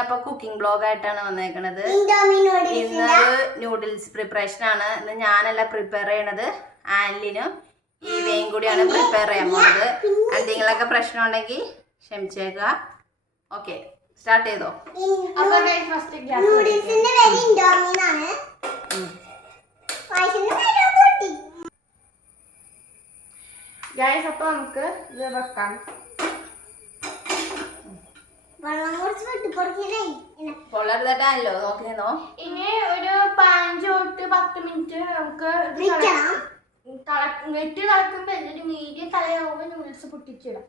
ഇന്നപ്പോ cooking blog ആയിട്ടാണ് വന്നേക്കണത്. ഇന്നൊരു നൂഡിൽസ് പ്രിപ്പറേഷൻ ആണ്. ഇന്ന് ഞാനല്ല പ്രിപ്പയർ ചെയ്യണത്, ആൻലിനും ഈവയും കൂടിയാണ് പ്രിപ്പയർ ചെയ്യാൻ പോകുന്നത്. എന്തെങ്കിലുമൊക്കെ പ്രശ്നം ഉണ്ടെങ്കിൽ ക്ഷമിച്ചേക്കുക. ഓക്കെ, സ്റ്റാർട്ട് ചെയ്തോ. അപ്പൊ നമുക്ക് ഇത് വെക്കാം. പൊള്ളരുതാണല്ലോ നോക്കിനോ. ഇനി ഒരു 5 തൊട്ട് 10 മിനിറ്റ് നമുക്ക് നെറ്റ് കളക്കുമ്പോ ഒരു മീഡിയം തലയാവുമ്പോ നൂഡിൽസ് പൊട്ടിച്ചിടാം.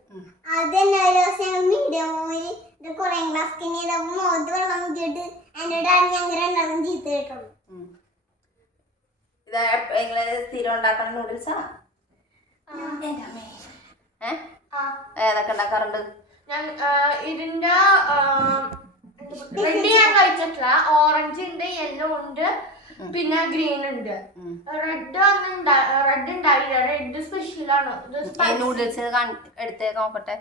സ്ഥിരം ഉണ്ടാക്കണ നൂഡിൽസാ? ഏതൊക്കെ ഉണ്ടാക്കാറുണ്ട്? ഞാൻ ഇതിന്റെ റെഡ് ഞാൻ കഴിച്ചിട്ടില്ല. ഓറഞ്ച് ഉണ്ട്, യെല്ലോ ഉണ്ട്, പിന്നെ ഗ്രീൻ ഉണ്ട്. റെഡ് ഉണ്ടായില്ല. റെഡ് സ്പെഷ്യൽ ആണ്. നൂഡിൽസ് എടുത്തേക്ക് നോക്കട്ടെ.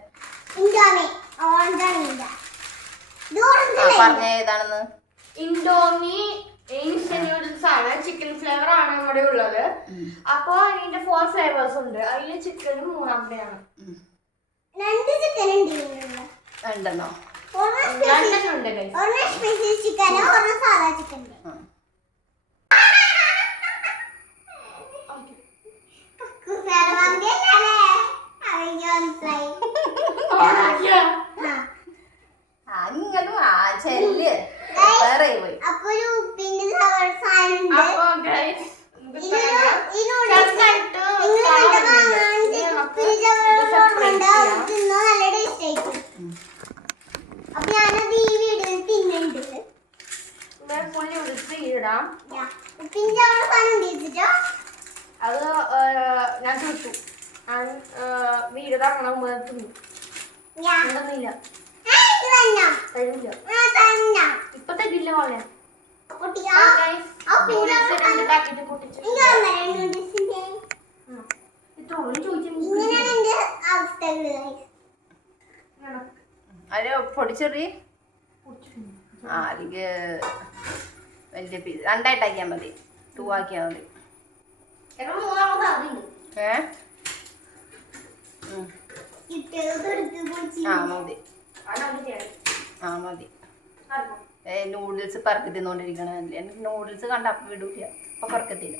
പറഞ്ഞ ഏതാണെന്ന്. ഇൻഡോമി ഇൻസ്റ്റന്റ് നൂഡിൽസ് ആണ്. ചിക്കൻ ഫ്ലേവർ ആണ് നമ്മുടെ ഉള്ളത്. അപ്പൊ അതിന്റെ 4 ഫ്ലേവേഴ്സ് ഉണ്ട്. അതില് ചിക്കനും 3ാമത്തെയാണ്. 2 ചിക്കൻ ഉണ്ടെന്നോ? 2 ഉണ്ട്. അത് ഞാൻ ചുട്ടു. വീട് തരണം ഉണ്ടെന്നില്ല. ഇപ്പൊ തരില്ല പോലെ പൊടിച്ചെറി. അല്ലെങ്കിൽ വലിയ പീസ് 2ആയിട്ടാക്കിയാൽ മതി. 2 ആക്കിയാൽ മതി. മതി. നൂഡിൽസ് പറക്കി തിന്നോണ്ടിരിക്കണ. എനിക്ക് നൂഡിൽസ് കണ്ട അപ്പം വിടൂല. അപ്പൊ പറക്കത്തില്ല.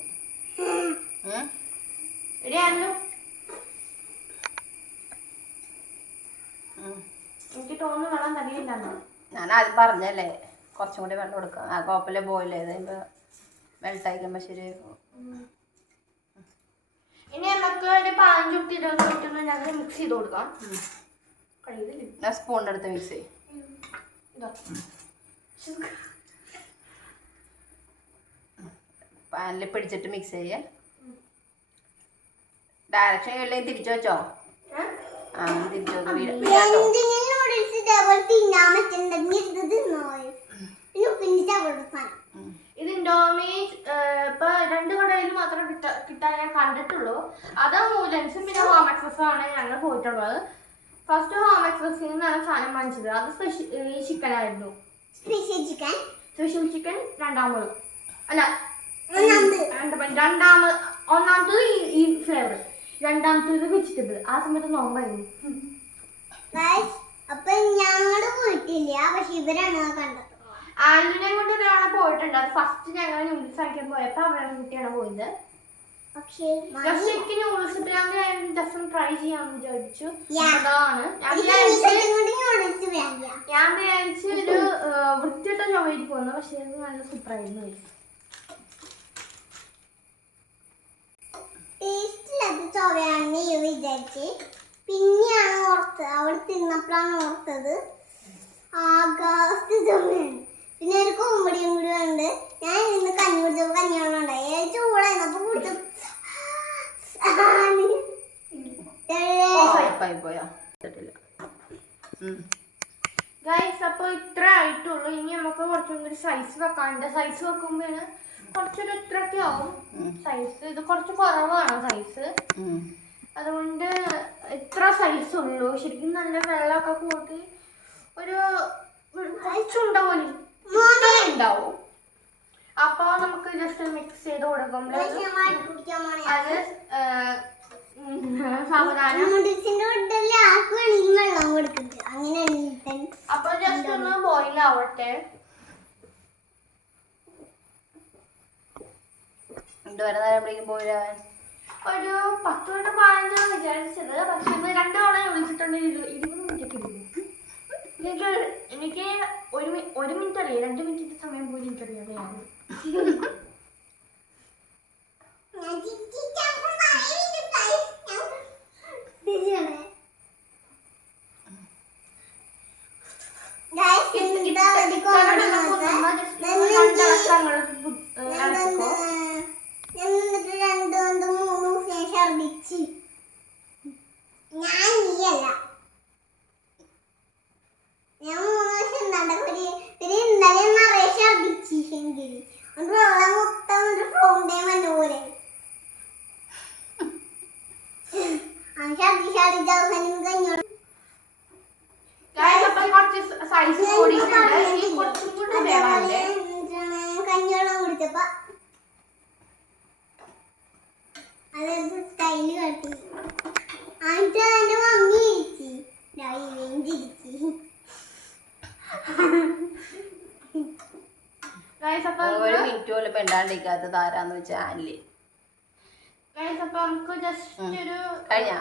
എനിക്ക് തോന്നുന്നു വെള്ളം തടിയില്ലെന്നോ. ഞാൻ ആദ്യം പറഞ്ഞല്ലേ കുറച്ചും കൂടി വെള്ളം കൊടുക്കാം. ആ കോപ്പല്ലേ ബോയിൽ ചെയ്ത് വെള്ളത്തയക്കുമ്പോ ശരിയായിരിക്കും. ഇനി നമുക്ക് ഒരു 15 to 20 മിനിറ്റ് ഞങ്ങൾ മിക്സ് ചെയ്ത് കൊടുക്കാം. ഞാൻ സ്പൂണിൻ്റെ അടുത്ത് മിക്സ് ചെയ്യും. പാനിൽ പിടിച്ചിട്ട് മിക്സ് ചെയ്യേ. ഡയറക്ഷൻ ഇല്ലെങ്കിൽ തിരിച്ചു വെച്ചോ. തിരിച്ചു ഇത് ഇൻഡോമി ഇപ്പൊ 2 കടയിൽ മാത്രം കിട്ടാൻ ഞാൻ കണ്ടിട്ടുള്ളൂ. അത് മൂലൻസും പിന്നെ ഹോം എക്സ്പ്രസും ആണ് ഞങ്ങൾ പോയിട്ടുള്ളത്. ഫസ്റ്റ് ഹോം എക്സ്പ്രസിൽ നിന്നാണ് സാധനം വാങ്ങിച്ചത്. അത് സ്പെഷ്യൽ ചിക്കൻ ആയിരുന്നു. സ്പെഷ്യൽ ചിക്കൻ 2ാമത് അല്ല 1ാമത്തത് ഈ ഫ്ലേവർ, 2ാമത്തേത് വെജിറ്റബിൾ. ആ സമയത്ത് നോമ്പായിരുന്നു. ആൻലിനെ കൊണ്ട് ഒരാളെ പോയിട്ടുണ്ട്. അത് ഫസ്റ്റ് ഞങ്ങൾ നൂഡിൽസ് കഴിക്കാൻ പോയപ്പോ അവരുടെ കുട്ടിയാണ് പോയത്. എനിക്ക് നൂഡിൽസ് ജസ്റ്റ് ട്രൈ ചെയ്യാന്ന് വിചാരിച്ചു. അതാണ് ഞാൻ വിചാരിച്ചു ഒരു വൃത്തിയിട്ട ചുവയിൽ പോകുന്നു. പക്ഷെ ഇത് നല്ല സൂപ്പറായിരുന്നു. പിന്നെയാണ് ഓർത്തത്. അവിടെ തിന്നപ്പോഴാണ് ഓർത്തത് ആകാശത്ത് ചുമയാണ്. പിന്നെ ഒരു കോമഡിയും കൂടി ഉണ്ട്. ഞാൻ ഇന്ന് കഞ്ഞി കുടിച്ചപ്പോ കഞ്ഞിവെള്ളം ഉണ്ടായി. ചൂടായിരുന്നപ്പോ കുടിച്ചു. അപ്പൊ ഇത്ര ആയിട്ടുള്ളൂ. ഇനി നമുക്ക് കുറച്ചും കൂടി സൈസ് വെക്കാനുണ്ട്. സൈസ് വെക്കുമ്പോഴാണ് കുറച്ചൊരു ഇത്രയൊക്കെ ആവും സൈസ്. ഇത് കുറച്ച് കുറവാണ് സൈസ്. അതുകൊണ്ട് ഇത്ര സൈസ് ഉള്ളൂ. ശരിക്കും നല്ല വെള്ളമൊക്കെ കൂട്ടി ഒരു കുറച്ചുണ്ടാവും ഉണ്ടാവും. അപ്പൊ നമുക്ക് ജസ്റ്റ് മിക്സ് ചെയ്ത് കൊടുക്കുമ്പോൾ അത് സാവധാനം അപ്പൊ ജസ്റ്റ് ഒന്ന് ബോയിൽ ആവട്ടെ. പോരാൻ ഒരു 10 മിനിറ്റ് 15 വിചാരിച്ചത്. പക്ഷെ 2 തവണ വിളിച്ചിട്ടുണ്ട്. 20 മിനിറ്റ് എനിക്ക് 1 മിനിറ്റ് അറിയാം. 2 മിനിറ്റിന്റെ സമയം പോലും എനിക്കറിയാം. സൈസ് കൂടിയിട്ടുണ്ട്. ഇനി കുറച്ചും കൂടി വേണമല്ലേ? കഞ്ഞിവെള്ളം കുടിച്ചപ്പോ അതൊരു സ്റ്റൈല് കാട്ടി. ആയിട്ട് എന്റെ മമ്മി ഇരിച്ചു ഒരു മിനിറ്റ് പോലും പെണ്ടാണ്ടിരിക്കാത്തത് ആരാന്ന് വെച്ചാൽ ആൻലി. അപ്പൊ നമുക്ക് ജസ്റ്റ് ഒരു കഴിഞ്ഞ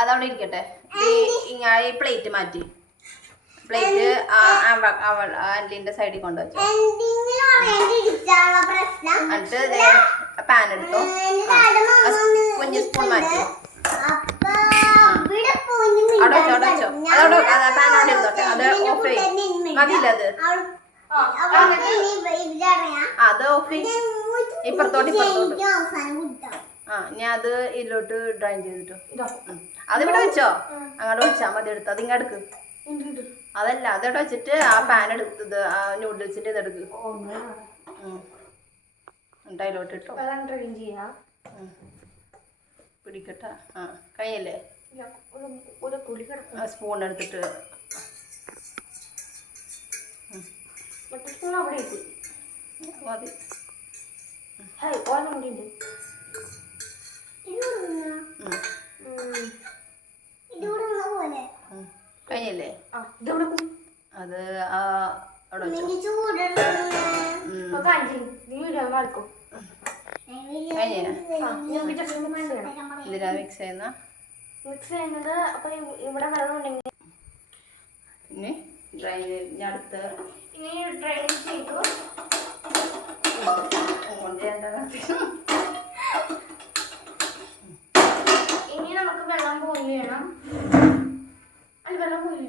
അതവിടെ ഇരിക്കട്ടെ. ഈ പ്ലേറ്റ് മാറ്റി പ്ലേറ്റ് ആൻലിന്റെ സൈഡിൽ കൊണ്ടുവച്ചു. എന്നിട്ട് പാൻ എടുത്തോ. കുഞ്ഞ് സ്പൂൺ മാറ്റി അവിടെ വെച്ചോ അവിടെ വെച്ചോ. അതോടെ പാൻ അവിടെ ഇരുന്നോട്ടെ. അത് ഓഫ് ചെയ്യും. മതിയില്ല അത് ഓഫ് ചെയ്യും. ഇപ്പുറത്തോട്ട് ഞാൻ അത് ഇതിലോട്ട് ഡ്രൈൻ ചെയ്തിട്ടോ. അതിവിടെ വെച്ചോ. അങ്ങോട്ട് വെച്ചാ മതി. എടുത്ത് അത് ഇങ്ങെടുക്ക്. അതല്ല അതോടെ വെച്ചിട്ട് ആ പാൻ എടുത്തത് ആ നൂഡിൽസിന്റെ ഇതെടുക്ക്. എന്നിട്ട് അതിലോട്ട് ഇട്ടോ. പിടിക്കട്ടെ. ആ കഴിയല്ലേ? സ്പൂൺ എടുത്തിട്ട് മതി. കഴിഞ്ഞല്ലേ? അത് അവിടെ വെച്ചോ. ഇതിനാ മിക്സ് ചെയ്യുന്നത്. അപ്പൊ ഇവിടെ വെള്ളം ഉണ്ടെങ്കിൽ ഇനി ഡ്രൈൻ അടുത്ത് ഇനി ഡ്രൈൻ ചെയ്തു. ഇനി നമുക്ക് വെള്ളം ബോയിൽ ചെയ്യണം. അല്ല വെള്ളം ബോയിൽ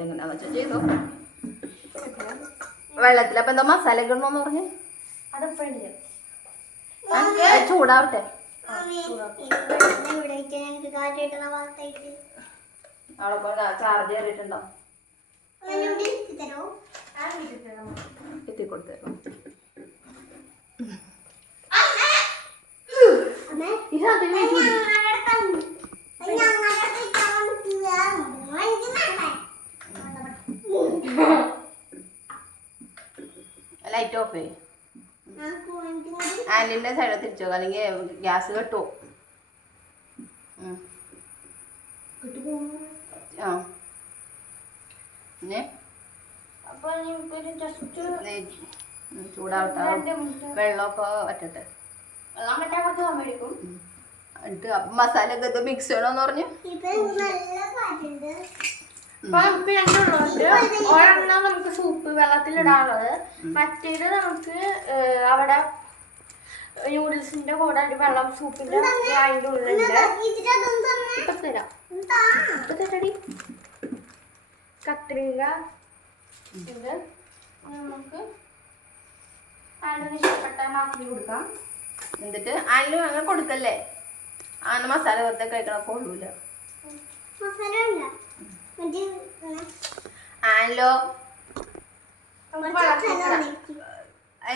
എങ്ങനെയാന്ന് വെച്ചാൽ ചെയ്തോ. വെള്ളത്തിലപ്പൊ എന്തോ മസാല ഇടണോന്ന് പറഞ്ഞു. അതെപ്പോഴില്ല ചൂടാവട്ടെ. അവളെ ചാർജ് കയറിയിട്ടുണ്ടോ? എത്തി കൊടുത്തോ. ലൈറ്റ് ഓഫ് ചെയ്യും. ആൻലിന്റെ സൈഡിൽ തിരിച്ചോ, അല്ലെങ്കിൽ ഗ്യാസ് കെട്ടുമോ? ആ പിന്നെ ചൂടാവട്ടെ. വെള്ളമൊക്കെ വറ്റട്ടെ. വെള്ളം വറ്റാൻ കുറച്ച് സമയം എടുക്കും. എന്നിട്ട് മസാല ഒക്കെ മിക്സ് ചെയ്യണമെന്ന് പറഞ്ഞു. അപ്പൊ നമുക്ക് രണ്ടുള്ളത് ഒരെണ്ണം നമുക്ക് സൂപ്പ് വെള്ളത്തിലിടാനുള്ളത്, മറ്റേത് നമുക്ക് അവിടെ നൂഡിൽസിന്റെ കൂടെ ഒരു വെള്ളം സൂപ്പിന്റെ അതിൻ്റെ ഉള്ളിലുണ്ട്. ഇപ്പൊ തരാം. ഇപ്പൊ തരടി കത്രിക ഇത് നമുക്ക് അതിന് ഇഷ്ടപ്പെട്ട മാറ്റി കൊടുക്കാം. എന്നിട്ട് അതിന് അങ്ങനെ കൊടുക്കല്ലേ. അങ്ങനെ മസാല വെറുതെ കഴിക്കണം കൊള്ളൂല. ആനല്ലോ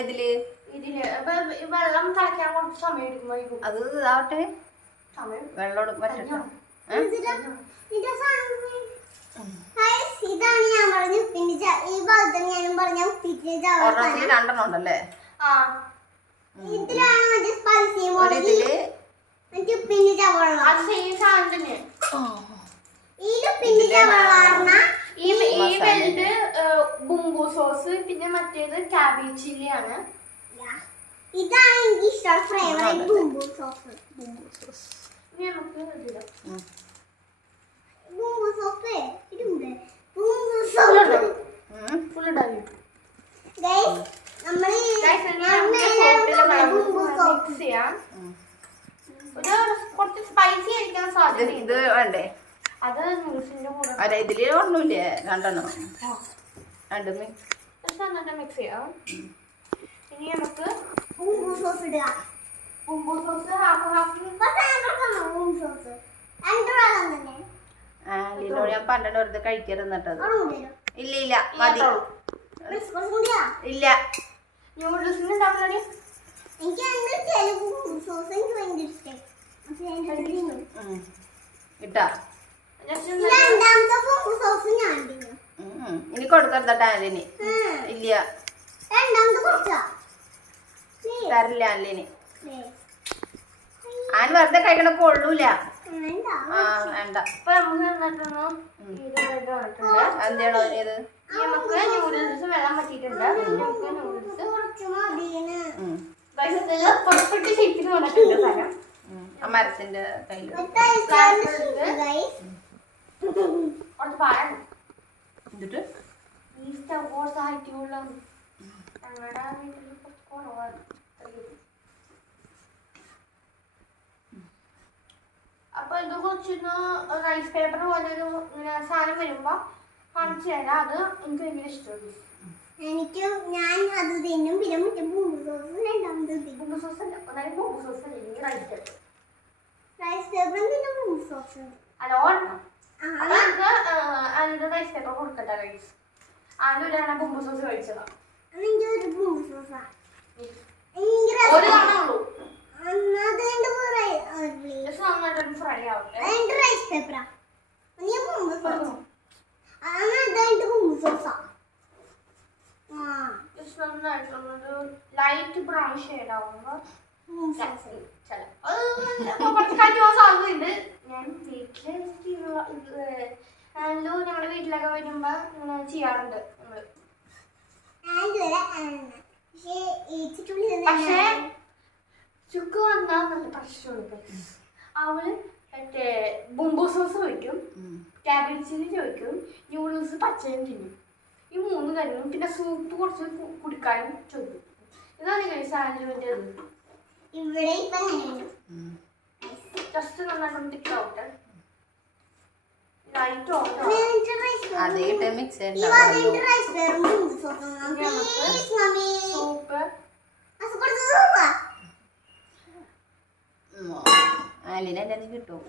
ഇതില് വെള്ളം തിളയ്ക്കാൻ കുറച്ച് സമയം എടുക്കും. അത് ഇതാവട്ടെ. സമയം വെള്ളം പറ്റട്ടോ. ഇതാണ് ഞാൻ പറഞ്ഞ ഉപ്പിന്റെ ഈ ഭാഗത്ത് ഞാനും പറഞ്ഞ ഉപ്പിന്റെ ചവ. ഒരെണ്ണത്തിൽ 2 ഉണ്ടല്ലേ? ആ ഇതിലാണ് മറ്റേ സ്പൈസി ഒരു ഇതില് മറ്റേ ഉപ്പിന്റെ ചവള. അത് സെയിം സാധനം തന്നെ. ഈ ഉപ്പിന്റെ ചവള ഈ വലുത് ബുംബു സോസ്, പിന്നെ മറ്റേത് കാബേജ് ചില്ലി ആണ്. ഇതാണ് എനിക്ക് ഇഷ്ടം ഫേവറേറ്റ് ബുംബു സോസ്. ഇനി നമുക്ക് ഇതിടാം. ബുംബു സോസ് ഇതുണ്ട്. ബുംബു സോസ് ഫുൾ ഇടാം. ഗയ്സ് നമ്മൾ ബുംബു സോസ് മിക്സ് ചെയ്യാം. കുറച്ച് സ്പൈസി ആയിരിക്കാൻ സാധ്യത. ഇത് വേണ്ടേ? അത് ന്യൂസിന്റെ കൂടെ അല്ല ഇതില് ഒന്നുമില്ലേ? 2 എണ്ണം. 2 മിക്സ് ചെയ്യാം. ഇനി നമുക്ക് ബുംബു സോസ് ഇടുക. ബുംബു സോസ് ഹാഫ് ബുംബു സോസ് രണ്ട് ഭാഗം തന്നെ. ലിനോട് ഞാൻ 12 വെറുതെ കഴിക്കരുന്നിട്ടത്. ഇല്ല ഇല്ല മതി. ഇല്ല ന്യൂഡിൽസിന് ഉണ്ടാവുന്നടി. എനിക്ക് അങ്ങനെ തെലുഗു സോസ് എനിക്ക് ഭയങ്കര ഇഷ്ടം. ഇട്ടാ രണ്ടാമത്തെ ബുംബു സോസ് ഞാൻ ഇടുന്നു. ഇനി കൊടുക്കരുത ടാലിന്. ഇല്ല രണ്ടാമത്തെ കുറച്ചാ തരില്ല അല്ലിന്. ആൻ വെറുതെ കഴിക്കണ കൊള്ളൂല. ആ വേണ്ട. ഇപ്പൊ നമുക്ക് നന്നായിട്ടൊന്ന് വന്നിട്ടുണ്ട്. എന്താണോ ഇത്? നമുക്ക് ന്യൂഡിൽസ് വെള്ളം പറ്റിയിട്ടുണ്ട്. നമുക്ക് ന്യൂഡിൽസ് പുറപ്പെട്ട് ശരിക്കും വന്നിട്ടുണ്ട് സാധനം. ആ മരത്തിന്റെ കയ്യിൽ കുറച്ച് പാഴ എന്നിട്ട് ഈ സ്റ്റവ് സഹായിക്കുള്ള ഞങ്ങളുടെ വീട്ടിൽ കുറച്ച് കുറവാണ്. അപ്പൊ ഇത് കുറച്ചൊന്ന് റൈസ് പേപ്പർ പോലെ ഒരു സാധനം വരുമ്പോ കാണിച്ചു തരാം. അത് എനിക്ക് ഭയങ്കര ഇഷ്ടമാണ്. ഞാൻ അത് തിന്നും. പിന്നെ മറ്റേ ബുംബു സോസ് രണ്ടാമത് ബുംബു സോസ് അല്ല, ഒന്നാലും ബുംബു സോസ് അല്ലെങ്കിൽ റൈസ് പേപ്പർ. റൈസ് പേപ്പർ പിന്നെ ബുംബു സോസ് അല്ല ഓടണം. അത് നമുക്ക് അതിന്റെ റൈസ് പേപ്പർ കൊടുക്കട്ടെ. റൈസ് അതിലൊരാണ് ബുംബു സോസ് കഴിച്ചതാ. അതിന്റെ ഒരു ബുംബു സോസാ ഒരു തവണ ഉള്ളൂ. ഫ്രൈ ആവട്ടെ. റൈസ് പേപ്പറാ ബുംബു സോസ്. ബുംബു സോസാ നന്നായിട്ടുള്ളൊരു ലൈറ്റ് ബ്രൗൺ ഷെയ്ഡ് ആവുമ്പോ കുറച്ച് കഴിഞ്ഞ സാധ്യതയുണ്ട്. ഞാൻ ഞങ്ങളുടെ വീട്ടിലൊക്കെ വരുമ്പോ ഇങ്ങനെ ചെയ്യാറുണ്ട് നമ്മള്. പക്ഷേ ചുക്ക് വന്നാൽ നല്ല പ്രശ്നമുണ്ട്. അവള് മറ്റേ ബുംബു സോസ് ചോദിക്കും, കാബേജ് ചില്ലി ചോദിക്കും, ന്യൂഡിൽസ് പച്ചയും തിന്നും. ഈ 3 കാര്യങ്ങളും പിന്നെ സൂപ്പ് കുറച്ച് കുടിക്കാനും ചോദിക്കും. ഇതാണ് സാൻഡ്വിൻ്റെ ജസ്റ്റ് നന്നായിട്ടൊന്ന് തിക്കാവട്ടെ. ലൈറ്റ് സൂപ്പ് ആലിനെ കിട്ടും.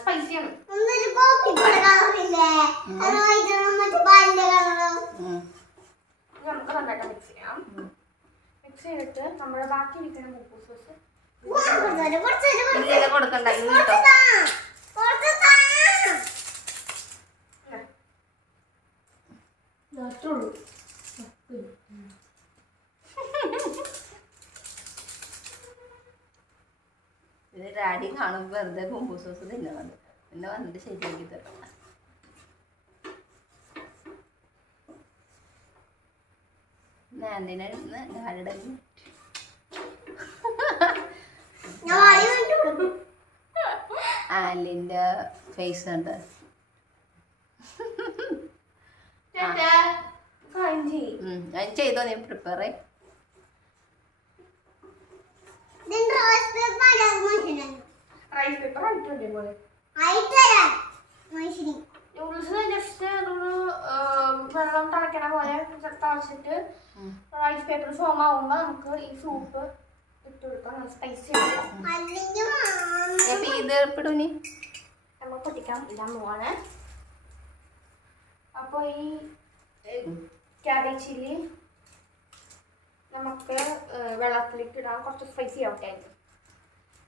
സ്പൈസിയാണ്. നമുക്ക് നന്നായിട്ട് മിക്സ് ചെയ്യാം. മിക്സ് ചെയ്തിട്ട് നമ്മുടെ ബാക്കി ഇരിക്കുന്ന ബുംബു സോസ് ഇല്ല കൊടുക്കണ്ട. ഇന്ന് കിട്ടോ ഇത് ഡാഡി കാണുമ്പോ വെറുതെ ബുംബു സോസ് തിന്നുന്നത്. പിന്നെ വന്നിട്ട് ശരിയാക്കി തരാം. ഡാഡിയുടെ ആലിന്റെ ഫേസ് ഉണ്ട്. ചെയ്തോ നീ പ്രിപ്പയർ റൈസ് പേപ്പർ ആയിട്ടുണ്ട് പോലെ ന്യൂഡിൽസ് ജസ്റ്റ് വെള്ളം തിളയ്ക്കണ പോലെ തിളച്ചിട്ട് റൈസ് പേപ്പർ ഫോം ആവുമ്പോ നമുക്ക് ഈ സൂപ്പ് ഇട്ട് കൊടുക്കാം. സ്പൈസി നമ്മൾ പൊട്ടിക്കാൻ ഇടാൻ പോവാണ്. അപ്പൊ ഈ ക്യാബേജ് ചില്ലി നമുക്ക് വെള്ളത്തിലേക്ക് ഇടാൻ കുറച്ച് സ്പൈസി ആവട്ടെ.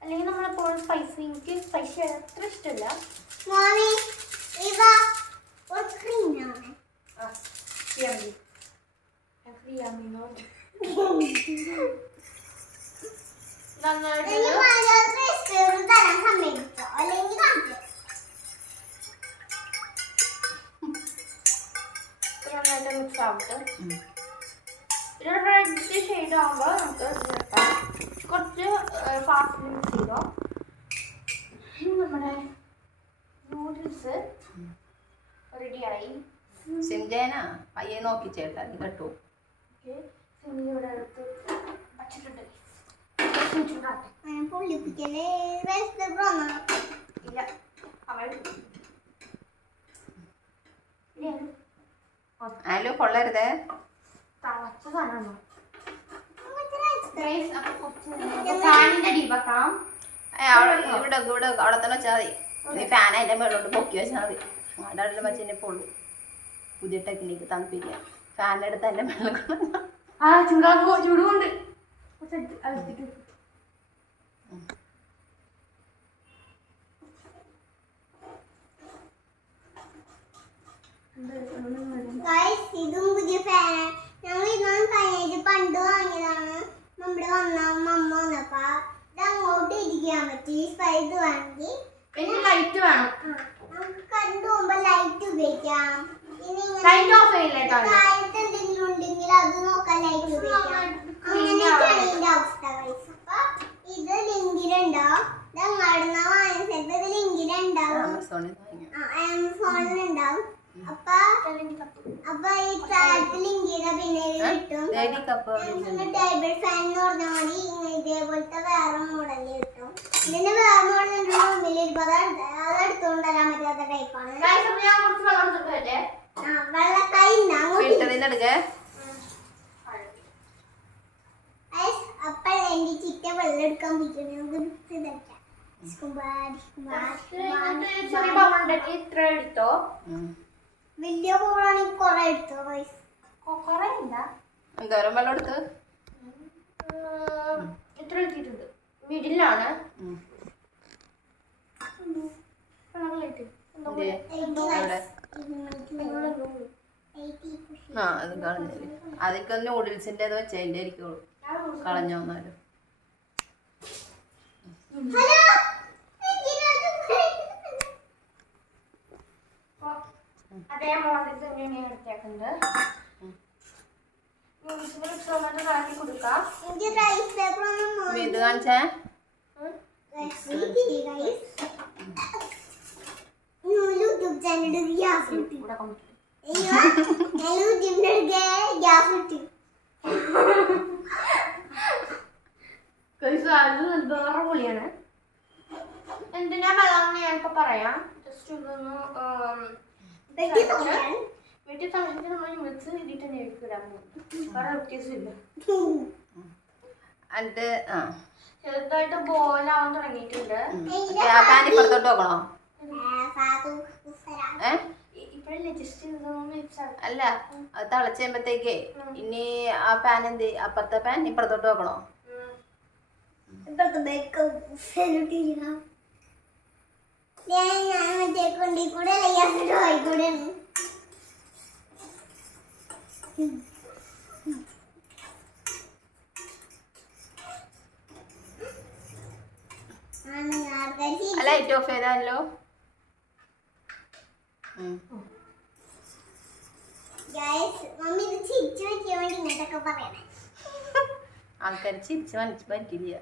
അല്ലെങ്കിൽ നമ്മളെപ്പോഴും സ്പൈസി, എനിക്ക് സ്പൈസി അത്ര ഇഷ്ടമല്ല. Mommy, Eva, what's green now? Yummy yummy not നന്നായിട്ട് എനിക്ക് മലയാളത്തിൽ ഇഷ്ടം തരാൻ സമ്മതിച്ചോ അല്ലെങ്കിൽ കാണിച്ചോ? നന്നായിട്ട് മിക്സ് ആവട്ടെ. ഒരു റെഡ് ഷെയ്ഡ് ആകുമ്പോൾ നമുക്ക് നിർത്താം. കുറച്ച് ഫാസ്റ്റ് മിക്സ് ചെയ്തോ. ഇനി നമ്മുടെ നൂഡിൽസ് റെഡിയായി. സിംജേന പയ്യെ നോക്കി ചേട്ടാ നീ കേട്ടു. ഇവിടെ എടുത്ത് വച്ചിട്ടുണ്ട്. പൊള്ളിപ്പിക്കലേ റൈസ് ബ്രോണോ ഇല്ല ആലു കൊള്ളരുതേ. തളച്ച സാധനമാണോ ഫാനിന്റെ അടി വെക്കാം. ഇവിടെ ഇവിടെ അവിടെ തന്നെ വെച്ചാൽ മതി. നീ ഫാൻ അതിൻ്റെ മേളോട്ട് പൊക്കി വെച്ചാൽ മതി. അവിടെ വെച്ചതിനെ പൊള്ളു. പുതിയ ടെക്നിക്ക് തണുപ്പിക്കുക. ഫാനിൻ്റെ അടുത്ത് എൻ്റെ മേളം ആ ചൂടുകൊണ്ട് ഇതും പുതിയ ഫാൻ. ഞങ്ങൾ ഇതൊന്നും കഴിഞ്ഞ പണ്ട് വാങ്ങിയതാണ്. നമ്മുടെ മമ്മ വന്നപ്പോ ഇത് അങ്ങോട്ട് ഇരിക്കാൻ പറ്റി. ഇത് വേണമെങ്കിൽ പിന്നെ ലൈറ്റ് വേണം. നമുക്ക് കണ്ടു പോകുമ്പോ ലൈറ്റ് ഉപയോഗിക്കാം. ലൈറ്റ് ഓഫ് ചെയ്യില്ല കേട്ടോ. താഴത്ത് എന്തെങ്കിലും ഉണ്ടെങ്കിൽ അത് നോക്കാൻ ലൈറ്റ് ഉപയോഗിക്കാം. അങ്ങനെയൊക്കെയാണ് ഇതിന്റെ അവസ്ഥ. അപ്പൊ ഇത് ലിങ്കിലുണ്ടാവും. ഇത് അങ്ങാടുന്ന വാങ്ങിയ സ്ഥലത്ത് ഇത് ലിങ്കിലുണ്ടാവും. ആമസോണിലുണ്ടാവും. അപ്പൊ ഈ താഴത്ത് ലിങ്ക് ചെയ്ത പിന്നെ കിട്ടും. ടേബിൾ ഫാൻ എന്ന് പറഞ്ഞാൽ മതി. ഇതേപോലത്തെ വേറെ മോഡല് കിട്ടും. ഇതിന്റെ വേറെ മോഡൽ റൂമിലിരിക്കും. അത് എടുത്തോണ്ട് വരാൻ പറ്റാത്ത ടൈപ്പാണ്. വെള്ളക്കായി അപ്പൊ എന്റെ ചിറ്റ വെള്ളം എടുക്കാൻ പറ്റും. ഇത്ര എടുത്തോ. വലിയ ബോളാണെങ്കിൽ കൊറേ എടുത്തോ. കൊറേ ഉണ്ടാ എന്തോരം വെള്ളം എടുത്ത് ഇത്ര എടുത്തിട്ടുണ്ട്. മിഡിലാണ് ആ അത് കളഞ്ഞത്. അതൊക്കെ നൂഡിൽസിൻ്റെ വെച്ചതിൻ്റെ ആയിരിക്കുള്ളൂ. കളഞ്ഞോ എന്നാലും. അതേ മോഡൽ തന്നെയാണ് എടുത്തേക്കുന്നത്. കൊടുക്കാം. ഇത് കാണിച്ചേ യൂട്യൂബ് ചാനൽ ഗ്യാസ് കിട്ടി. ഗ്യാസ് കിട്ടി. വേറെ പൊളിയാണ്. എന്തിനാ വെള്ളം ഞാനിപ്പോ പറയാം. ജസ്റ്റ് ഇതൊന്ന് വീട്ടിൽ തണുപ്പിച്ച് നമ്മൾ മിക്സ് ചെയ്തിട്ട് തന്നെ ഇടാൻ പോകും. വേറെ വ്യത്യാസമില്ല. ചെറുതായിട്ട് ബോലാവാൻ തുടങ്ങിയിട്ടുണ്ട്. പുറത്തോട്ട് നോക്കണോ? ഇപ്പഴല്ലേ ജസ്റ്റ് അല്ല അത് തിളച്ച് കഴിയുമ്പത്തേക്കേ ഇനി ആ പാൻ എന്ത് അപ്പുറത്തെ പാൻ ഇപ്പുറത്തോട്ട് നോക്കണോ? ഞാൻ മറ്റേ കൊണ്ടി കൂടെ ആയിക്കൂടെയാണ്. ലൈറ്റ് ഓഫ് ചെയ്താലോ? മമ്മി ഇത് ചിരിച്ചു വെക്കാൻ വേണ്ടി ഇങ്ങോട്ടൊക്കെ പറയണേ. ആൾക്കാർ ചിരിച്ച് മനസ്സിൽ പറ്റില്ല.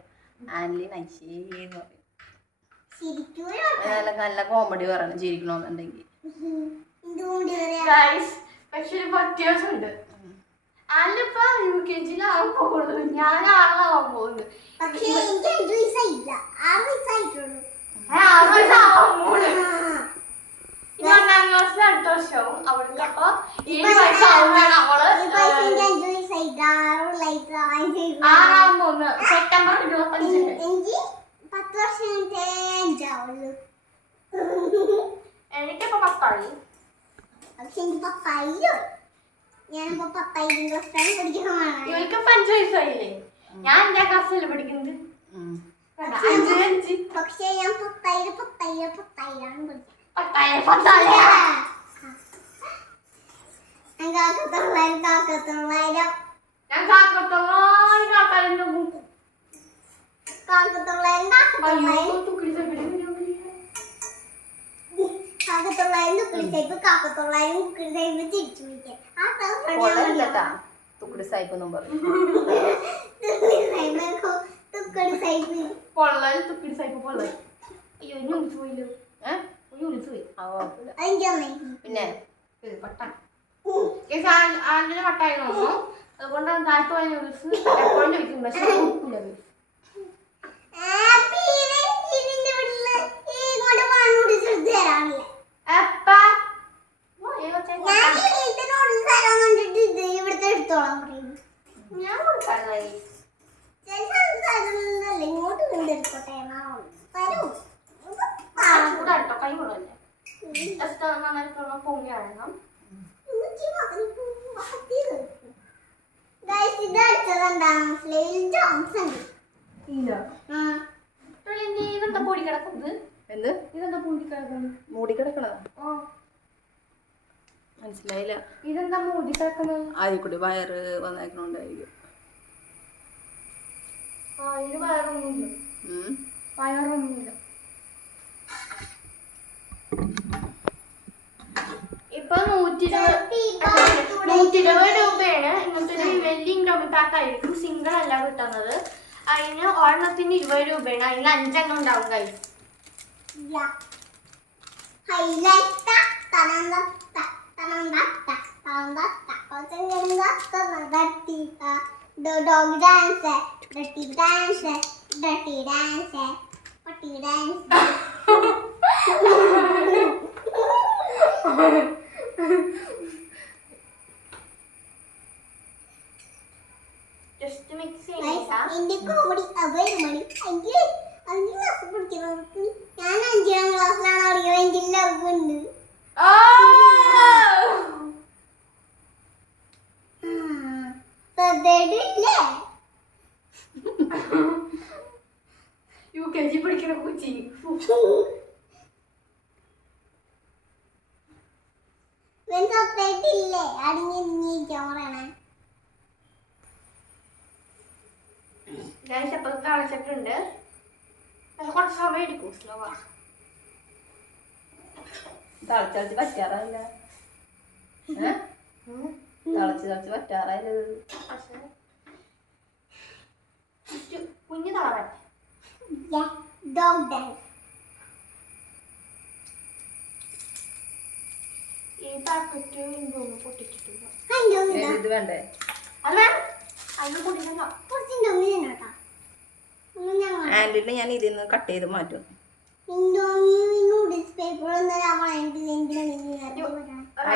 ആൻലി നൈശേന്ന് പറയും. നല്ല കോമഡി പറയണം ചിരിക്കണമെന്നുണ്ടെങ്കിൽ. പക്ഷെ ഒരു വ്യത്യാസമുണ്ട്. അല്ലിപ്പോ UKG പോകുന്നത്, ഞാൻ 6 പോകുന്നത്. 6 വയസ്സായില്ല, 6 വയസ്സായിട്ടുള്ളൂ. 6 വയസ്സാവുമ്പോൾ ഇനി 1ാം ക്ലാസ്സിൽ അടുത്ത വർഷവും അവൾക്ക്. അപ്പൊ 7 വയസ്സാവുമ്പോഴാണ് അവള് 6 സെപ്റ്റംബർ 25. എനിക്ക് 10 വർഷം കഴിഞ്ഞിട്ടേ 5 എനിക്കിപ്പോ 10 ആയി. പക്ഷെ എനിക്ക് 10 ആയില്ലോ. ഞാനിപ്പോ 10ാം ക്ലാസ്സിലാണ് പഠിക്കുന്നതാണ്. ഇവൾക്ക് 5 വയസ്സായില്ലേ? ഞാൻ 5ാം ക്ലാസ്സിൽ പഠിക്കുന്നത്. ഉം. 5 പക്ഷേ ഞാൻ 10ാണ് പഠിക്കുന്നത്. 10. ഞാൻ കാക്കത്തുള്ളായിരം ഞാൻ കാക്കത്തോളം കാക്കാലിന്റെ മൂക്കും. അയ്യോ, തുക്കിടി സൈപ്പിടി കാക്കത്തുള്ളായിരം കുക്കിടി സൈപ്പ് തിരിച്ചു വിളിക്കാം. കൊള്ളരുതട്ടാ തുക്കുടി സായിപ്പൊന്നും പറയും. പൊള്ളൽ, തുക്കിടി സൈപ്പ് പൊള്ളൽ. അയ്യോ, ഇനി വിളിച്ചു പോയില്ലോ. വിളിച്ചു പോയി. പിന്നെ പട്ടാ ആന്റിന് പട്ടായി തോന്നുന്നു. അതുകൊണ്ടാണ് താഴ്ത്തു പോയ ന്യൂഡിൽസ് എപ്പോഴും ചോദിക്കും. പക്ഷെ നോക്കില്ല. ഞാൻ കൊടുക്കാറുണ്ടായി. ചൂടാട്ടോ, കൈ കൊള്ളല്ലേ. ജസ്റ്റ് നന്നായിട്ട് പൊങ്ങി ആഴണം. ഇല്ല. ഇതെന്താ പൊടി കിടക്കുന്നത്? എന്ത് ഇതെന്താ പൊടി കിടക്കുന്നത്? മൂടി കിടക്കണതാ? മനസ്സിലായില്ല. ഇതെന്താ മൂടി കിടക്കുന്നത്? ആദ്യക്കൂടി വയറ് വന്നേക്കണോണ്ടായിരിക്കും. ഇത് വയറൊന്നുമില്ല. വയറൊന്നുമില്ല. ഇപ്പൊ 120 രൂപയാണ്. ഇങ്ങനത്തെ ഒരു വലിയ ഇൻഡോമി പാക്ക് ആയിരിക്കും. സിംഗിൾ അല്ല കിട്ടുന്നത്. അതിന് ഒരെണ്ണത്തിന് 20 രൂപയാണ്. അതിന് 5 എണ്ണം ഉണ്ടാവും. Guys dog dance, dirty dance, dirty dance, potty dance. just mix it. Indi comedy away money. Anji class പഠിക്കുന്നത്. ഞാൻ 5ാം ക്ലാസ്സിലാണ് പഠിക്കുന്നത്. ലവ് ഉണ്ട്. ശ്രദ്ധയില്ലേ? UKG പഠിക്കുന്ന കൊച്ചി. ശ്രദ്ധയില്ലേ? അടിഞ്ഞിരിക്കാൻ പറയണേ. ഞാൻ ചപ്പത്ത് അടച്ചിട്ടുണ്ട്. കുറച്ച് സമയം എടുക്കും. സ്ലോവാ തളച്ച് പറ്റാറില്ല. തളച്ച് പറ്റാറില്ല. കുഞ്ഞു തളവൻ. Dog dance. ഈ പാക്കറ്റ് എന്തോന്ന് പൊട്ടിച്ചിട്ടില്ല. ഇത് വേണ്ടേ? അത് വേണം. അതിന് പൊട്ടിച്ചില്ല. ആൻഡിന് ഞാൻ ഇതിൽ നിന്ന് കട്ട് ചെയ്ത് മാറ്റും.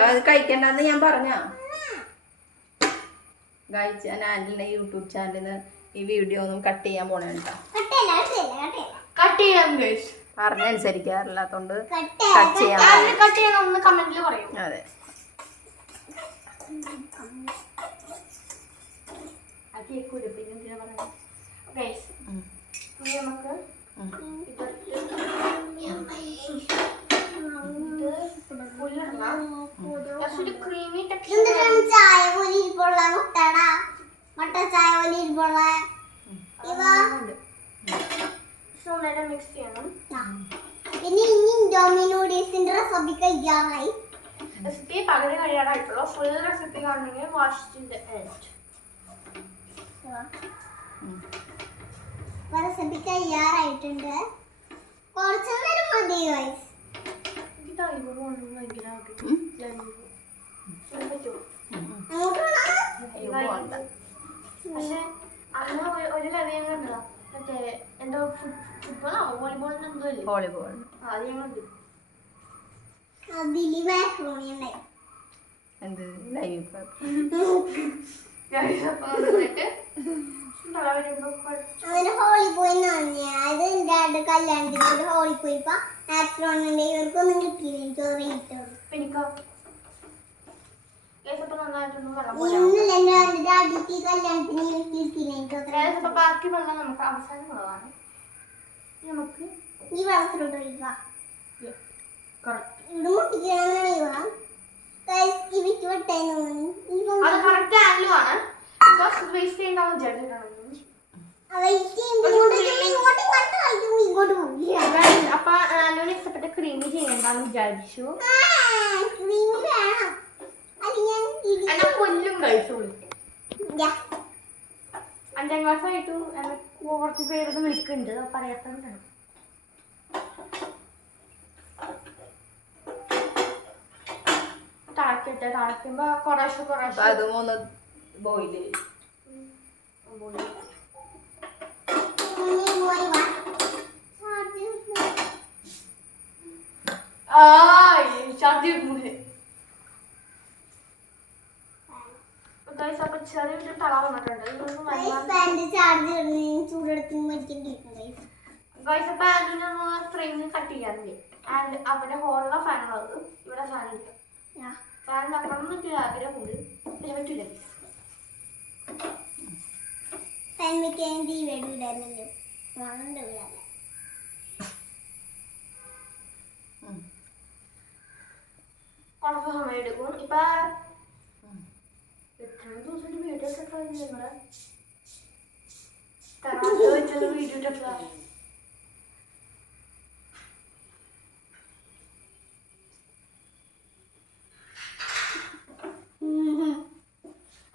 അത് കഴിക്കണ്ടെന്ന് ഞാൻ പറഞ്ഞ ഞാൻ ആൻഡിന്റെ യൂട്യൂബ് ചാനലിൽ നിന്ന് ഈ വീഡിയോ ഒന്നും കട്ട് ചെയ്യാൻ പോണേ കേട്ടോ. കട്ട് ചെയ്യാം ഗൈസ്. പറഞ്ഞനുസരിക്കാറില്ലാത്തോണ്ട് കട്ട് കട്ട് ചെയ്യാൻ. കട്ട് ചെയ്യണമെന്ന് കമന്റിൽ പറയൂ. അതെ. അത് കേൾക്കൂല. പിന്നെ എന്തിനാ പറയുന്നത് ഗൈസ്? ഇനി നമുക്ക് ക്രീമി ചായ പോലെ ഇരിപ്പുള്ള മുട്ട ചായ പോലെ ഇരിപ്പുള്ള മിക്സ് ചെയ്യണം. പിന്നെ ഇനി ഇൻഡോമി നൂഡിൽസിന്റെ റെസിപ്പി കഴിയാറായി. റെസിപ്പി പകുതി കഴിയാറായിട്ടുള്ളൂ. ഫുൾ റെസിപ്പി കാണണമെങ്കിൽ വാച്ച് ദ എൻഡ്. റെസിപ്പി കഴിയാറായിട്ടുണ്ട്. കുറച്ച് നേരം മതി ഗൈസ്. പക്ഷെ അന്ന് ഒരു ലവിയം കണ്ടതാ. മറ്റേ എന്തോ ഫുട്ബോളോ വോളിബോളിന് എന്തോ ഇല്ലേ? വോളിബോൾ. അത് ഞങ്ങളുണ്ട്. അതില് മാക്രോണി ഉണ്ടായി. എന്ത് ലൈവ് അവര് ഹോളി പോയി അത് എന്റെ കല്യാണത്തിന് ഹോളി പോയിപ്പോ മാക്രോണിന്റെ ഇവർക്കൊന്നും കിട്ടിയില്ല. ചോറ് കിട്ടുള്ളൂ. എനിക്കോ നന്നായിട്ടൊന്ന് വെള്ളം ഇന്നലെ എൻ്റെ ആദ്യത്തെ കല്യാണത്തിന് ഇരിക്കില്ല അപ്പൊ ബാക്കി വെള്ളം നമുക്ക് അവസാനം ഉള്ളതാണ്. നമുക്ക് ഈ വെള്ളത്തിലോട്ട് ഒഴിക്കുക. correct. ഇവിടെ മുട്ടിക്കണം ഈ വിറ്റ് വെട്ടാൻ അത് കറക്റ്റ് ആംഗിളും ആണ്. ബിക്കോസ് വേസ്റ്റ് ചെയ്യണ്ടാവും വിചാരിച്ചിട്ടാണ്. അപ്പൊ ആലോന് ഇഷ്ടപ്പെട്ട ക്രീമി ചെയ്യണ്ടെന്ന് വിചാരിച്ചു. എന്നെ കൊല്ലും കഴിച്ചു. 5ാം ക്ലാസ്സായിട്ടു എന്നെ കുറച്ച് പേരൊക്കെ വിളിക്കുന്നുണ്ട്. പറയാത്തതാണ്. താഴ്ക്കുമ്പോ കുറേശ്ശെ കുറേശ്ശെ അതും ഒന്ന് ബോയിൽ ചെറിയൊരു തള വന്നിട്ടുണ്ട്. ഫ്രെയിമിൽ കട്ട് ചെയ്യാറുണ്ട്. ആൻഡ് അവന്റെ ഹോളിലെ ഫാനുള്ളത് ഇവിടെ ഫാനില്ല. ഫാൻ തക്കണം എന്നൊക്കെ ആഗ്രഹമുണ്ട്. പിന്നെ പറ്റില്ല. കുറച്ച് സമയം എടുക്കും. ഇപ്പൊ എത്ര ദിവസമായിട്ട് വീഡിയോ ഇട്ടിട്ടുള്ള നിങ്ങളെ വെച്ചുള്ള വീഡിയോ ഇട്ടിട്ടുള്ള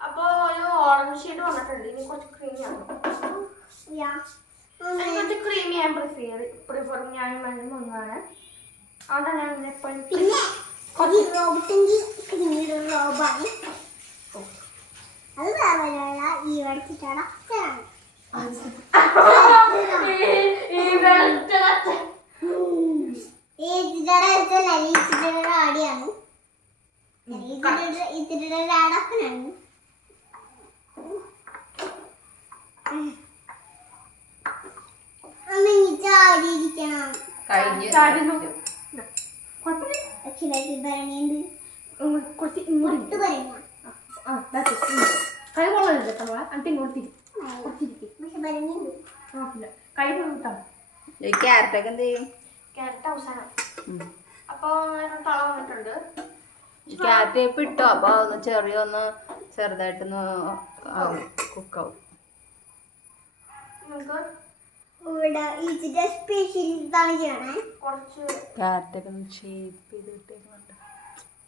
അപ്പൊ ഒരു ഓറഞ്ച് ഷെയ്ഡ് വന്നിട്ടുണ്ട്. ഇനി കുറച്ച് ക്രീമി ആണ്. കുറച്ച് ക്രീമി ഞാൻ പ്രിഫർ ഞാനും വേണ്ടി ഒന്നാണ്. അതുകൊണ്ടാണ് ഞാൻ എപ്പോഴും പിന്നെ റോബാണ് അത് വേറെ ഈ അടിച്ചിട്ടാണ് ആടിയാണ് ഇതിന്റെ അടപ്പനാണ്. ചാടിയിരിക്കണം കുറച്ച് ഇങ്ങോട്ട് കൈ കൊള്ളരുത് നമ്മളെ എന്നിട്ട് ഇങ്ങോട്ട് കൈ കൊണ്ടിട്ടാണ്. ക്യാരറ്റൊക്കെ എന്ത് ചെയ്യും? ക്യാരറ്റ് അവസാനം. അപ്പൊ തള വന്നിട്ടുണ്ട്. ക്യാരറ്റ് ഇപ്പൊ ഇട്ടോ അപ്പൊ ഒന്ന് ചെറുതായിട്ടൊന്ന് കുക്കാവും. നമുക്ക് ഇവിടെ ഇതിന്റെ സ്പെഷ്യൽ ഇതാണ് ചെയ്യണേ. കുറച്ച് ക്യാരറ്റൊക്കെ ഒന്ന് ഷേപ്പ് ചെയ്തിട്ടേക്കുന്നുണ്ട്.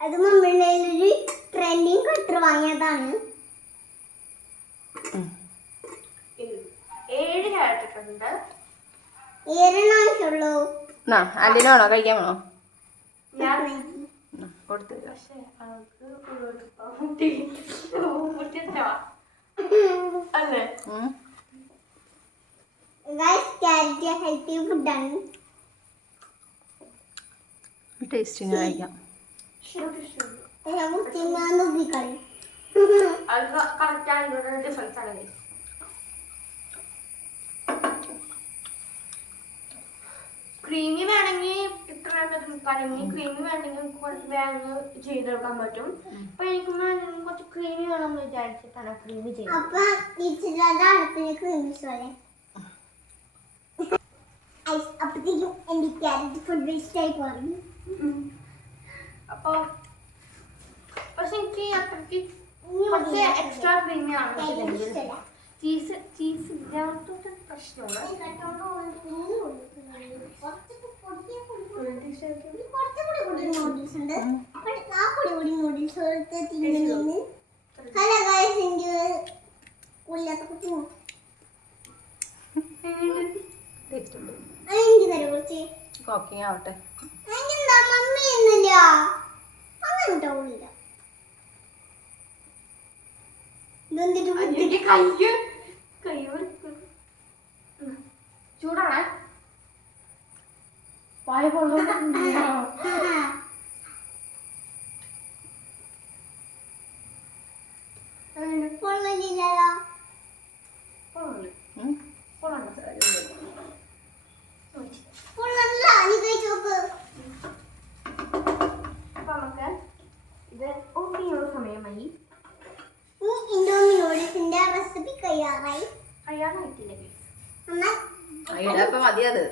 അത് മമ്മിയുടെ ഒരു ട്രെൻഡിങ് കട്ടർ വാങ്ങിയതാണ്. 7 ക്യാരറ്റ് ഉണ്ട്. 7 ആവശ്യമുള്ളൂ. അല്ലിനാണോ കഴിക്കാൻ വേണോ? ഞാൻ കൊടുത്തു. പക്ഷേ അവൾക്ക് അല്ലേ ക്യാരറ്റ് ഹെൽത്തി ഫുഡാണ്. ടേസ്റ്റിങ് കഴിക്കാം. ഡിഫറൻസ് ആണ്. ക്രീമി വേണമെങ്കിൽ ഇത്ര ക്രീമി വേണമെങ്കിൽ കുറച്ച് വേഗം ചെയ്തെടുക്കാൻ പറ്റും. അപ്പൊ എനിക്ക് കുറച്ച് ക്രീമി വേണമെന്ന് വിചാരിച്ചിട്ടാണ് ക്രീമി ചെയ്യുന്നത്. അപ്പത്തേക്കും എന്റെ ക്യാരറ്റ് ഫുഡ് വേസ്റ്റ് ആയി പോകും. അപ്പൊ പക്ഷെ എനിക്ക് അത്രയ്ക്ക് കുറച്ച് എക്സ്ട്രാ ക്രീമി ആണ്. ചീസ് ഇല്ലാത്ത പ്രശ്നമാണ്. ഹലോ ഗൈസ്, എനിക്ക് കുറച്ച് കുക്കിംഗ് ആവട്ടെ. എന്താ മമ്മി ഒന്നുമില്ല അങ്ങനെ ഉണ്ടാവില്ല. ചൂടാണ്. വായ കൊള്ളുന്നില്ലല്ലോ. അപ്പൊ നമുക്ക് ഇത് ഓഫ് ചെയ്യാനുള്ള സമയമായി. കഴിയാറായി. കഴിയാറായിട്ടില്ല എന്നാ അതിനപ്പം മതി അത്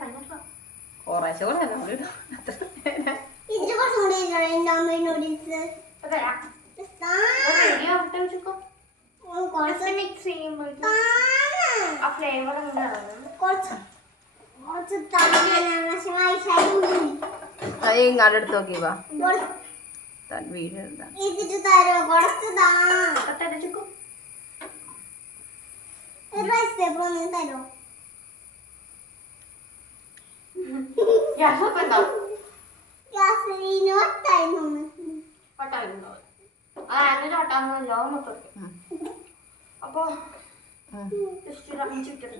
കഞ്ഞപ്പം കുറേശ്ശെ കൂടെ അല്ല ഇതിന് കുറച്ചും കൂടി ഇൻഡോമി നൂഡിൽസ് കുറച്ച് മിക്സ് ചെയ്യുമ്പോൾ ആ ഫ്ലേവർ കുറച്ച് അത് ഇങ്ങാട് എടുത്ത് നോക്കി വാ വീഡിയോ ഇതിട്ട് തരോ കുറച്ച് റൈസ് പേപ്പർ ഒന്ന് തരോ ഗ്യാസിന് വട്ടായിരുന്നു അപ്പൊ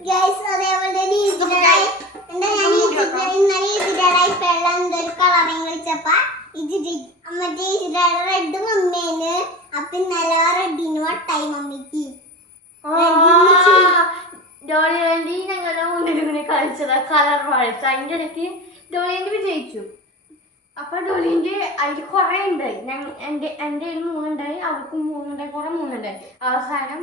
ഗൈസ് അതേപോലെ ഇന്നലെ എന്തൊരു കളറിങ് കളിച്ചപ്പ മറ്റേ റെഡ് മമ്മേന് അപ്പൊ ഇന്നലെ റെഡിന് വട്ടായി മമ്മിക്ക് ഡോളിയാൻഡി ഞങ്ങളുടെ മുന്നിൽ ഇങ്ങനെ കളിച്ചത് കളർ വരച്ച അതിൻ്റെ ഇടയ്ക്ക് ഡോളിയാൻഡി വിജയിച്ചു. അപ്പൊ ഡോളിന്റെ അതിൽ കുറെ ഉണ്ടായി. എൻ്റെ കയ്യിൽ 3 ഉണ്ടായി, അവർക്കും 3 ഉണ്ടായി, കുറെ 3 ഉണ്ടായി. അവസാനം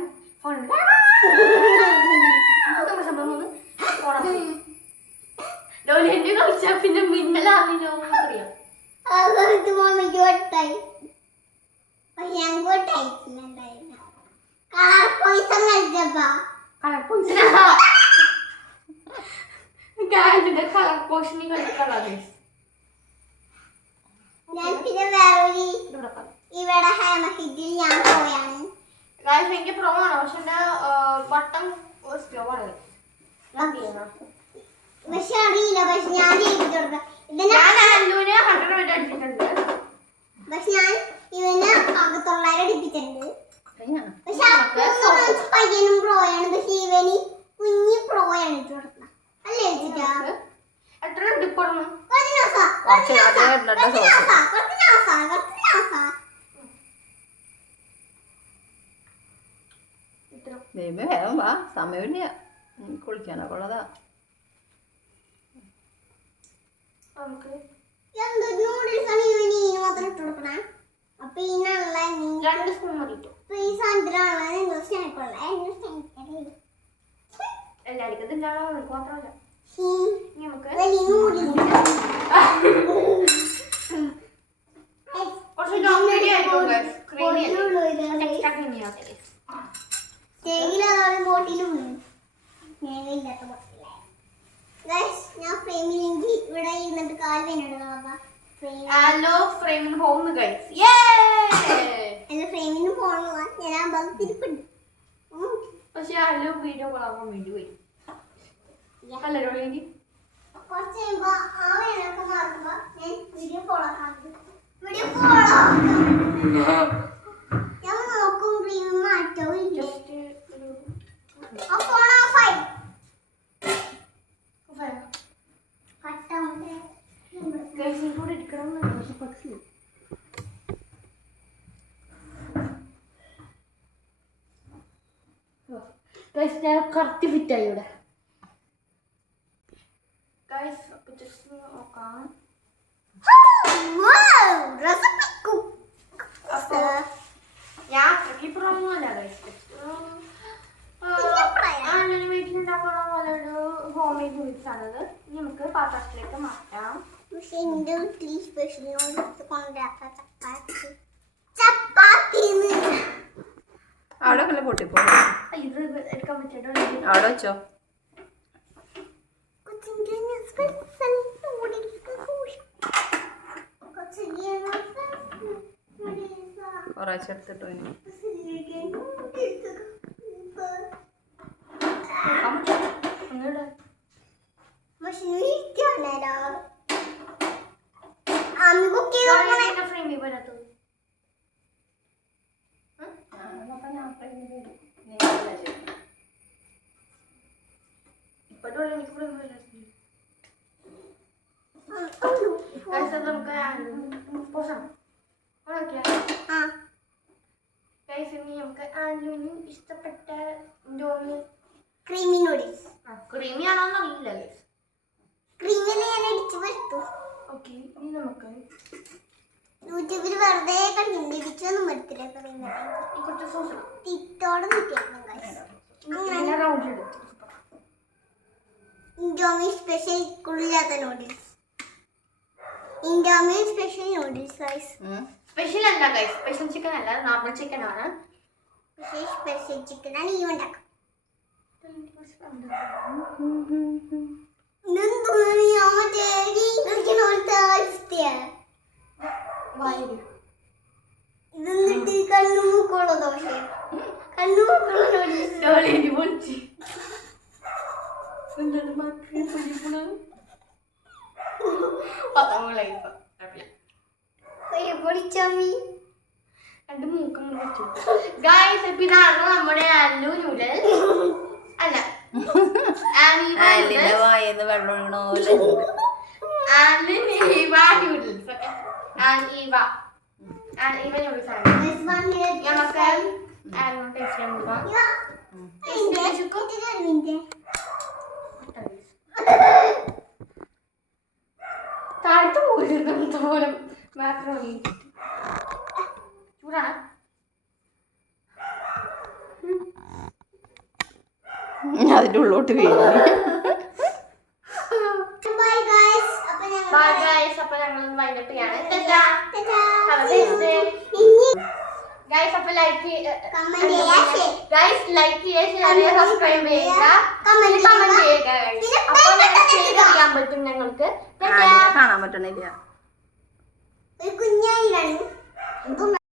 ഡോളിയാൻഡി കളിച്ച പിന്നെ മിന്നലാവിനോ അറിയാം. മമ്മിക്ക് വട്ടായി. ഞങ്ങൾക്ക് വട്ടായിട്ടുണ്ടായിരുന്നു കളർ പോയിസം കളിച്ചപ്പാ. കളർ പോഷനി കളിക്കാതെ ഞാൻ പിന്നെ വേറൊരു ഇവിടെ ഹാമഹിറ്റിൽ ഞാൻ പോയാണ്. എനിക്ക് പ്രോ ആണ്, പക്ഷെ എന്റെ ബട്ടൺ സ്റ്റോ ആണ്. പക്ഷെ അറിയില്ല, പക്ഷെ ഞാൻ ചെയ്തിട്ട് കൊടുക്കാം. പക്ഷെ ഞാൻ ഇവന് 900 അടിപ്പിച്ചിട്ടുണ്ട്. പക്ഷെ പയ്യനും പ്രോയാണ്, പക്ഷെ ഇവന് കുഞ്ഞി പ്രോയാണ് ഇട്ട് കൊടുക്കണം അല്ലേ വെച്ചിട്ടാ. എത്ര ഡിപ്പാണ് വേഗം വാ, സമയമില്ല, കുളിക്കാനൊക്കെ ഉള്ളതാ. നൂഡിൽസ് ആണ് ഇവന് ഇതിന് മാത്രം ഇട്ട് കൊടുക്കണേ. അപ്പൊ ഇതിനുള്ള 2 സ്പൂൺ മതി. ഈ സാധനത്തിനാണ് സ്നാക്കുള്ള എല്ലാവർക്കും തിന്നാണോ നമുക്ക് മാത്രമല്ല. നമുക്ക് ഇവിടെ ഇരുന്നിട്ട് കാൽ വേണ്ടിട്ട് ഫ്രെയിമിന് പോകുന്നു ഗൈസ്. എന്റെ ഫ്രെയിമിന് പോകണ ഞാൻ ആ ഭാഗത്ത് തിരിപ്പുണ്ട്. പക്ഷെ അല്ലോ വീഡിയോ കൊള്ളാൻ വേണ്ടി പോയി. അല്ലല്ലോ കുറച്ച് കഴിയുമ്പോ ആ വേനൊക്കെ മാറുമ്പോ ഞാൻ വീഡിയോ ഫോളോ ഞാൻ നോക്കും ഫ്രെയിം മാറ്റവും ഇല്ല. ആ ഫോൺ ഓഫായി കട്ടാവുന്നേ കൂടെ എടുക്കണം. പക്ഷേ കറക്റ്റ് ഫിറ്റായി ഇവിടെ. നോക്കാം. ഞാൻ അത്രയ്ക്ക് പ്രൊമൊന്നുമല്ല വീട്ടിലുണ്ടാക്കുന്ന പോലെ ഒരു ഹോം മെയ്ഡ് നൂഡിൽസ് ആണത്. നമുക്ക് പാത്രത്തിലേക്ക് മാറ്റാം. പക്ഷെ എന്റെ വീട്ടിൽ സ്പെഷ്യൽ നൂഡിൽസ് കൊണ്ടുവരാത്ത ചപ്പാത്തി അവിടെ പൊട്ടിപ്പോ ഇത് എടുക്കാൻ പറ്റും. അവിടെ വെച്ചോ. കുറച്ച് എടുത്തിട്ടോ. ഇഷ്ടപ്പെട്ട ക്രീമി നൂഡിൽസ്. ക്രീമി ആണോന്നറിയില്ല. ക്രീമിൽ ഞാൻ അടിച്ചു വരട്ടു. ഓക്കെ, ഇനി നമുക്ക് യൂട്യൂബിൽ വെറുതെ കണ്ടിരിച്ചൊന്നും വരത്തില്ല. കുറച്ച് സോസ് തിത്തോടെ നിൽക്കണം. ഇങ്ങനെ റൗണ്ട് എടുത്തു. ഇൻഡോമി സ്പെഷ്യൽ കുളില്ലാത്ത noodles. Indomie special noodles guys. Special അല്ല ഗൈസ്, സ്പെഷ്യൽ ചിക്കൻ അല്ല, നോർമൽ ചിക്കൻ ആണ്. സ്പെഷ്യൽ ചിക്കൻ ആണ് ഈ ഉണ്ടാക്കാം. ഇതെന്നിട്ട് കണ്ണുമൂക്കുള്ള ദോശ. കണ്ണുമൂക്കുള്ള നൂഡിൽസ്. പൊടിച്ചമ്മി രണ്ട് മൂക്കം വെച്ചു ഗൈസ്. ഇപ്പൊ ഇതാണ് നമ്മുടെ ആലു നൂഡിൽസ് അല്ല ആന്റിന്റെ വായെന്ന് വെള്ളം ഒഴുകണ പോലെ. ആൻഇവ നൂഡിൽസ്. ആൻഇവ നൂഡിൽസ് ആണ്. നമുക്ക് ടേസ്റ്റ് ചെയ്യാൻ പോകാം. താഴ്ത്തു പോയിരുന്നു പോലെ മാക്രോണി ചൂടാണ്. അതിന്റെ ഉള്ളോട്ട് വീഴും. Bye guys. അപ്പൊ ഞങ്ങൾ വൈകിട്ട് ചെയ്യാണ്. ഗൈസ് അപ്പൊ ലൈക്ക് ഗൈസ് ലൈക്ക് ചെയ്യുക, സബ്സ്ക്രൈബ് ചെയ്യുക, കമന്റ് ചെയ്യുക. അപ്പൊ ഞങ്ങൾ ചെയ്യാൻ പറ്റും. ഞങ്ങൾക്ക് ആന്റിനെ കാണാൻ പറ്റണില്ല. ഒരു കുഞ്ഞായി